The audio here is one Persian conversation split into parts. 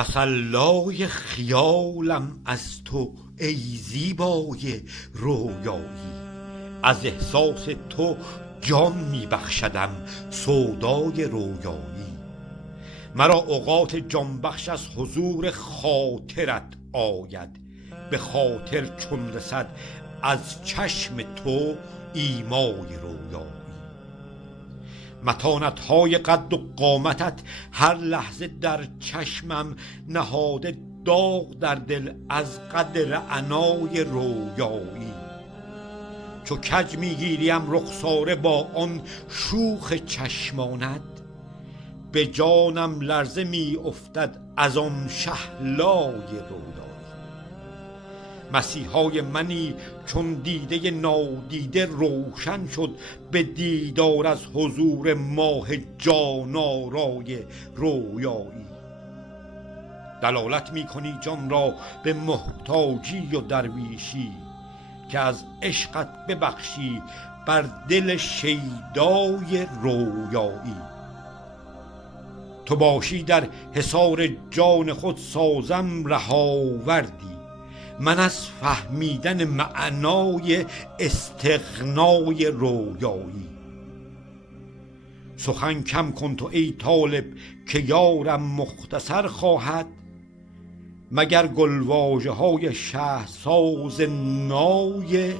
تسلای خیالم از تو ای زیبای رویایی، از احساس تو جان می بخشدم سودای رویایی. مرا اوقات جان بخش از حضور خاطرت آید، به خاطر چون رسد از چشم تو ایمای رویایی. متانت های قد و قامتت هر لحظه در چشمم نهاده داغ در دل از قد رعنای رویایی. چو کج میگیریم رخساره با آن شوخ چشمانت، به جانم لرزه می افتد از آن شهلای رویایی. مسیحای منی چون دیده نادیده روشن شد به دیدار از حضور ماه جان آرای رویایی. دلالت می کنی جان را به محتاجی و درویشی، که از عشقت ببخشی بر دل شیدای رویایی. تو باشی در حصار جان خود سازم رهاوردی، من از فهمیدن معنای استغنای رویایی. سخن کم کن تو ای طالب که یارم مختصر خواهد، مگر گلواژه های شهرساز نای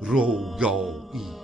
رویایی.